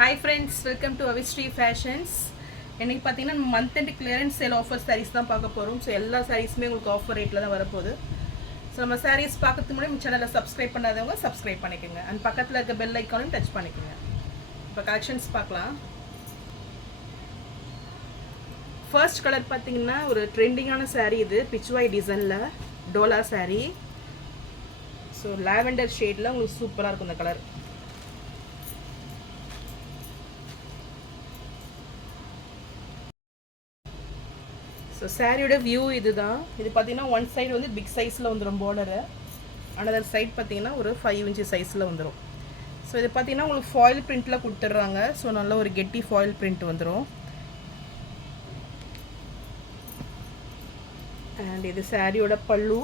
Hi friends, welcome to Avistry Fashions. இன்னைக்கு பார்த்தீங்கன்னா month end clearance sale offer sarees தான் பார்க்க போகிறோம். ஸோ எல்லா சாரீஸுமே உங்களுக்கு ஆஃபர் ரேட்டில் தான் வரப்போகுது. ஸோ நம்ம சாரீஸ் பார்க்கறதுக்கு முன்னாடி நம்ம சேனலை சப்ஸ்கிரைப் பண்ணாதவங்க சப்ஸ்கிரைப் பண்ணிக்கோங்க அண்ட் பக்கத்தில் இருக்க பெல் ஐக்கானும் டச் பண்ணிக்கோங்க. இப்போ கலெக்ஷன்ஸ் பார்க்கலாம். ஃபர்ஸ்ட் கலர் பார்த்தீங்கன்னா ஒரு ட்ரெண்டிங்கான சாரீ, இது பிச்வாய் டிசைனில் டோலா சாரீ. ஸோ லாவெண்டர் ஷேடில் உங்களுக்கு சூப்பராக இருக்கும் இந்த கலர். ஸோ சாரியோட வியூ இதுதான். இது பார்த்தீங்கன்னா ஒன் சைடு வந்து பிக் சைஸில் வந்துடும் பார்டரு, அனதர் சைட் பார்த்தீங்கன்னா ஒரு 5 inch சைஸில் வந்துடும். ஸோ இது பார்த்தீங்கன்னா உங்களுக்கு ஃபாயில் பிரிண்ட்டில் கொடுத்துட்றாங்க. ஸோ நல்ல ஒரு கெட்டி ஃபாயில் பிரிண்ட் வந்துடும். அண்ட் இது சாரியோட பல்லு.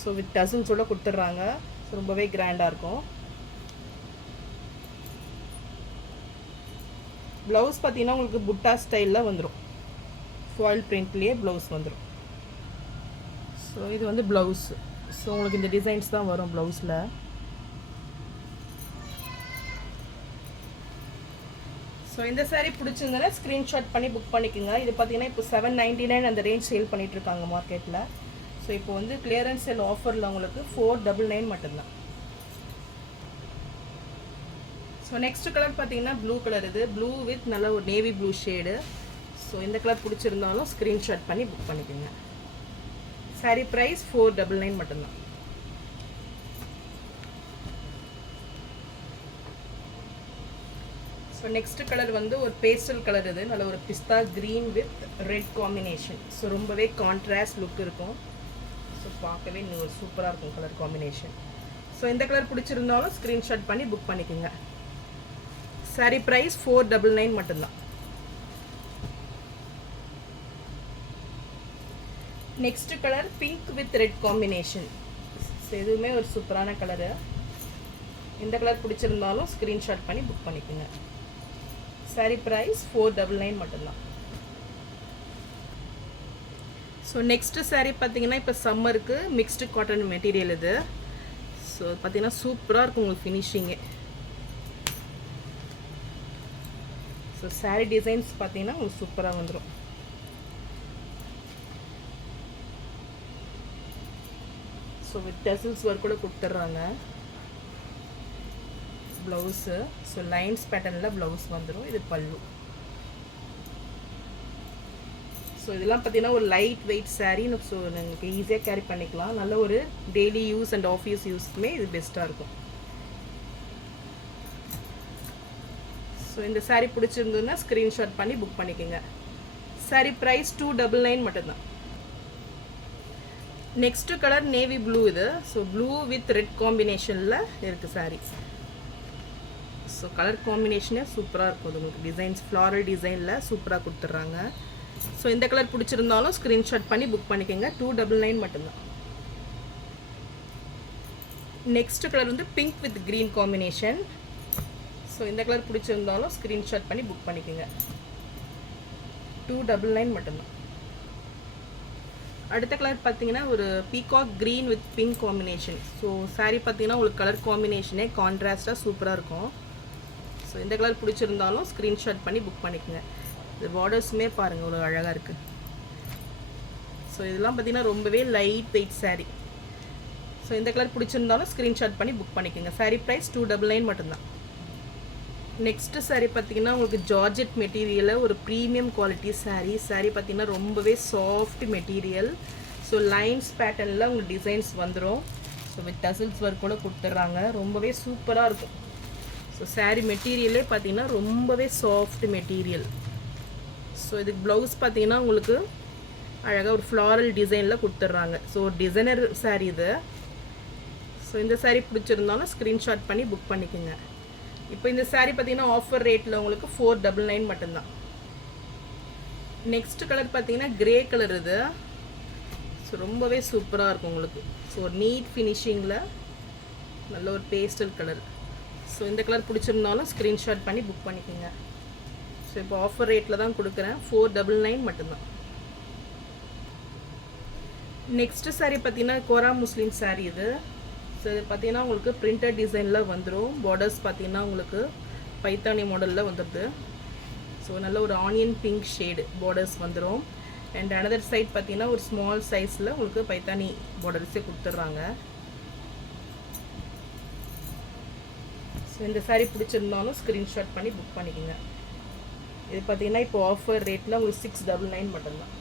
ஸோ வித் டசல்ஸோட கொடுத்துட்றாங்க. ஸோ ரொம்பவே கிராண்டாக இருக்கும். ப்ளவுஸ் பார்த்தீங்கன்னா உங்களுக்கு புட்டா ஸ்டைலில் வந்துடும். ஃபாயில் பிரிண்ட்லேயே ப்ளவுஸ் வந்துடும். ஸோ இது வந்து ப்ளவுஸ். ஸோ உங்களுக்கு இந்த டிசைன்ஸ் தான் வரும் ப்ளவுஸில். ஸோ இந்த சாரீ பிடிச்சிருந்தனா ஸ்க்ரீன்ஷாட் பண்ணி புக் பண்ணிக்கோங்க. இது பார்த்தீங்கன்னா இப்போ 799 அந்த ரேஞ்ச் சேல் பண்ணிகிட்ருக்காங்க மார்க்கெட்டில். ஸோ இப்போ வந்து கிளியரன்ஸ் சேல் ஆஃபரில் உங்களுக்கு 499 மட்டும்தான். ஸோ நெக்ஸ்ட் கலர் பார்த்தீங்கன்னா ப்ளூ கலர். இது ப்ளூ வித் நல்ல ஒரு நேவி ப்ளூ ஷேடு. ஸோ இந்த கலர் பிடிச்சிருந்தாலும் ஸ்க்ரீன்ஷாட் பண்ணி புக் பண்ணிக்கோங்க. சாரீ ப்ரைஸ் 499 மட்டும்தான். ஸோ நெக்ஸ்ட் கலர் வந்து ஒரு பேஸ்டல் கலர். இது நல்ல ஒரு pista green with red combination. So ரொம்பவே கான்ட்ராஸ்ட் லுக் இருக்கும். ஸோ பார்க்கவே இன்னும் சூப்பராக இருக்கும் கலர் காம்பினேஷன். ஸோ இந்த கலர் பிடிச்சிருந்தாலும் ஸ்க்ரீன்ஷாட் பண்ணி புக் பண்ணிக்கோங்க. சாரீ ப்ரைஸ் 499 மட்டும்தான். Next colour pink with red combination. So இதுவுமே ஒரு சூப்பரான கலரு. இந்த கலர் பிடிச்சிருந்தாலும் ஸ்க்ரீன்ஷாட் பண்ணி புக் பண்ணிக்கோங்க. சாரீ ப்ரைஸ் 499 மட்டும்தான். ஸோ நெக்ஸ்ட்டு சாரீ பார்த்தீங்கன்னா இப்போ சம்மருக்கு மிக்ஸ்டு காட்டன் மெட்டீரியல் இது. ஸோ பார்த்தீங்கன்னா சூப்பராக இருக்கும் உங்களுக்கு ஃபினிஷிங்கு. ஸோ சாரீ டிசைன்ஸ் பார்த்தீங்கன்னா உங்களுக்கு சூப்பராக வந்துடும். ஸோ வித் டசல்ஸ் ஒர்க் கூட கொடுத்துட்றாங்க. ப்ளவுஸு ஸோ லைன்ஸ் பேட்டர்னில் ப்ளவுஸ் வந்துடும். இது பல்லு. ஸோ இதெல்லாம் பார்த்தீங்கன்னா ஒரு லைட் வெயிட் சாரீ. ஸோ உங்களுக்கு ஈஸியாக கேரி பண்ணிக்கலாம். நல்ல ஒரு டெய்லி யூஸ் அண்ட் ஆஃபீஸ் யூஸ்க்குமே இது பெஸ்ட்டாக இருக்கும். ஸோ இந்த சாரீ பிடிச்சிருந்ததுன்னா ஸ்க்ரீன்ஷாட் பண்ணி புக் பண்ணிக்கோங்க. சாரீ ப்ரைஸ் 299 மட்டும்தான். Next colour navy blue. இது ஸோ ப்ளூ வித் ரெட் காம்பினேஷனில் இருக்குது சாரீ. ஸோ கலர் காம்பினேஷனே சூப்பராக இருக்கும். உங்களுக்கு டிசைன்ஸ் ஃப்ளாரல் டிசைனில் சூப்பராக கொடுத்துட்றாங்க. ஸோ இந்த கலர் பிடிச்சிருந்தாலும் ஸ்க்ரீன்ஷாட் பண்ணி புக் பண்ணிக்கோங்க. 299 மட்டும்தான். நெக்ஸ்ட் கலர் வந்து pink with green combination. So இந்த கலர் பிடிச்சிருந்தாலும் ஸ்க்ரீன்ஷாட் பண்ணி புக் பண்ணிக்கோங்க. 299 மட்டும்தான். அடுத்த கலர் பார்த்தீங்கன்னா ஒரு peacock green with pink combination. So sari பார்த்தீங்கன்னா உங்களுக்கு கலர் காம்பினேஷனே கான்ட்ராஸ்டாக சூப்பராக இருக்கும். ஸோ இந்த கலர் பிடிச்சிருந்தாலும் ஸ்க்ரீன்ஷாட் பண்ணி புக் பண்ணிக்கோங்க. இது பார்டர்ஸுமே பாருங்கள் ஒரு அழகாக இருக்குது. ஸோ இதெல்லாம் பார்த்தீங்கன்னா ரொம்பவே லைட் வெயிட் சாரீ. ஸோ இந்த கலர் பிடிச்சிருந்தாலும் ஸ்க்ரீன்ஷாட் பண்ணி புக் பண்ணிக்கோங்க. சாரீ ப்ரைஸ் 299 மட்டும்தான். நெக்ஸ்ட்டு சாரீ பார்த்தீங்கன்னா உங்களுக்கு ஜார்ஜெட் மெட்டீரியலில் ஒரு ப்ரீமியம் குவாலிட்டி சாரீ. சாரீ பார்த்தீங்கன்னா ரொம்பவே சாஃப்ட் மெட்டீரியல். ஸோ லைன்ஸ் பேட்டர்னில் உங்களுக்கு டிசைன்ஸ் வந்துடும். ஸோ வித் டசல்ஸ் ஒர்க் கூட கொடுத்துட்றாங்க. ரொம்பவே சூப்பராக இருக்கும். ஸோ சாரீ மெட்டீரியலே பார்த்தீங்கன்னா ரொம்பவே சாஃப்ட் மெட்டீரியல். ஸோ இதுக்கு ப்ளவுஸ் பார்த்தீங்கன்னா உங்களுக்கு அழகாக ஒரு ஃப்ளாரல் டிசைனில் கொடுத்துட்றாங்க. ஸோ டிசைனர் சாரீ இது. ஸோ இந்த சாரீ பிடிச்சிருந்தாலும் ஸ்க்ரீன்ஷாட் பண்ணி புக் பண்ணிக்கோங்க. இப்போ இந்த சாரீ பார்த்தீங்கன்னா ஆஃபர் ரேட்டில் உங்களுக்கு 499 மட்டும்தான். நெக்ஸ்ட் கலர் பார்த்தீங்கன்னா கிரே கலர். இது ஸோ ரொம்பவே சூப்பராக இருக்கும் உங்களுக்கு. ஸோ நீட் ஃபினிஷிங்கில் நல்ல ஒரு பேஸ்டல் கலர். ஸோ இந்த கலர் பிடிச்சிருந்தாலும் ஸ்க்ரீன்ஷாட் பண்ணி புக் பண்ணிக்கோங்க. ஸோ இப்போ ஆஃபர் ரேட்டில் தான் கொடுக்குறேன். 499 மட்டும்தான். நெக்ஸ்ட்டு சாரீ பார்த்தீங்கன்னா கோரா முஸ்லீம் சாரீ. இது ஸோ இது பார்த்தீங்கன்னா உங்களுக்கு பிரிண்டட் டிசைனில் வந்துடும். பார்டர்ஸ் பார்த்தீங்கன்னா உங்களுக்கு பைத்தானி மாடலில் வந்துடுது. ஸோ நல்ல ஒரு ஆனியன் பிங்க் ஷேடு பார்டர்ஸ் வந்துடும். அண்ட் அனதர் சைட் பார்த்தீங்கன்னா ஒரு ஸ்மால் சைஸில் உங்களுக்கு பைத்தானி பார்டர்ஸே கொடுத்துட்றாங்க. ஸோ இந்த சாரீ பிடிச்சிருந்தாலும் ஸ்க்ரீன்ஷாட் பண்ணி புக் பண்ணிக்கோங்க. இது பார்த்தீங்கன்னா இப்போ ஆஃபர் ரேட்டில் உங்களுக்கு 699 மட்டும்தான்.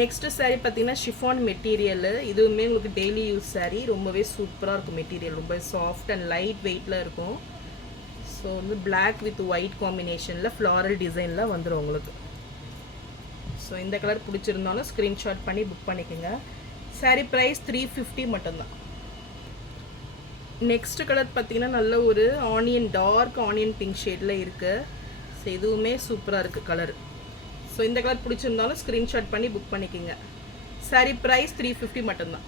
நெக்ஸ்ட்டு சாரீ பார்த்தீங்கன்னா ஷிஃபான் மெட்டீரியல். இதுவுமே உங்களுக்கு டெய்லி யூஸ் சாரீ. ரொம்பவே சூப்பராக இருக்கும் மெட்டீரியல். ரொம்ப சாஃப்ட் அண்ட் லைட் வெயிட்டில் இருக்கும். ஸோ வந்து பிளாக் வித் ஒயிட் காம்பினேஷனில் ஃப்ளாரல் டிசைனில் வந்துடும் உங்களுக்கு. ஸோ இந்த கலர் பிடிச்சிருந்தாலும் ஸ்க்ரீன்ஷாட் பண்ணி புக் பண்ணிக்கோங்க. சாரீ ப்ரைஸ் 350 மட்டும்தான். நெக்ஸ்ட் கலர் பார்த்தீங்கன்னா நல்ல ஒரு டார்க் ஆனியன் பிங்க் ஷேடில் இருக்குது. ஸோ இதுவுமே சூப்பராக இருக்குது கலர். ஸோ இந்த கலர் பிடிச்சிருந்தாலும் ஸ்க்ரீன்ஷாட் பண்ணி புக் பண்ணிக்கோங்க. சாரீ ப்ரைஸ் 350 மட்டும்தான்.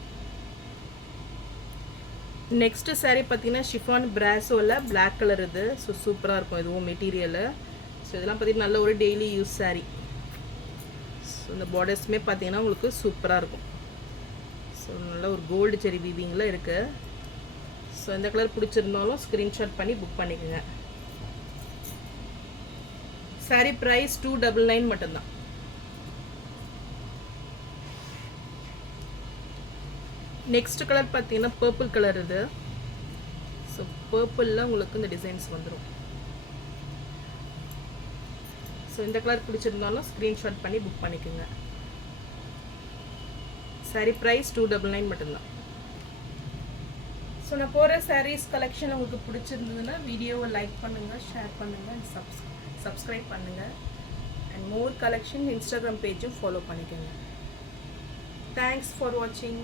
நெக்ஸ்ட்டு சாரீ பார்த்தீங்கன்னா ஷிஃபான் பிராசோவில் பிளாக் கலர் இது. ஸோ சூப்பராக இருக்கும் இதுவும் மெட்டீரியலு. ஸோ இதெல்லாம் பார்த்தீங்கன்னா நல்ல ஒரு டெய்லி யூஸ் சாரீ. ஸோ இந்த பார்டர்ஸுமே பார்த்தீங்கன்னா உங்களுக்கு சூப்பராக இருக்கும். ஸோ நல்ல ஒரு கோல்டு செரி வீவிங்கில் இருக்குது. ஸோ இந்த கலர் பிடிச்சிருந்தாலும் ஸ்க்ரீன்ஷாட் பண்ணி புக் பண்ணிக்கோங்க. சாரீ ப்ரைஸ் 299 மட்டும்தான். நெக்ஸ்ட் கலர் பார்த்தீங்கன்னா பர்பிள் கலர் இது. ஸோ பர்பிளில் உங்களுக்கு இந்த டிசைன்ஸ் வந்துடும். ஸோ இந்த கலர் பிடிச்சிருந்தாலும் ஸ்க்ரீன்ஷாட் பண்ணி புக் பண்ணிக்கோங்க. சாரீ ப்ரைஸ் 299 மட்டும்தான். ஸோ நான் போகிற சாரீஸ் கலெக்ஷன் உங்களுக்கு பிடிச்சிருந்ததுன்னா வீடியோவை லைக் பண்ணுங்கள், ஷேர் பண்ணுங்கள் அண்ட் சப்ஸ்கிரைப் பண்ணுங்கள். அண்ட் மோர் கலெக்ஷன் இன்ஸ்டாகிராம் பேஜும் ஃபாலோ பண்ணிக்கோங்க. தேங்க்ஸ் ஃபார் வாட்சிங்.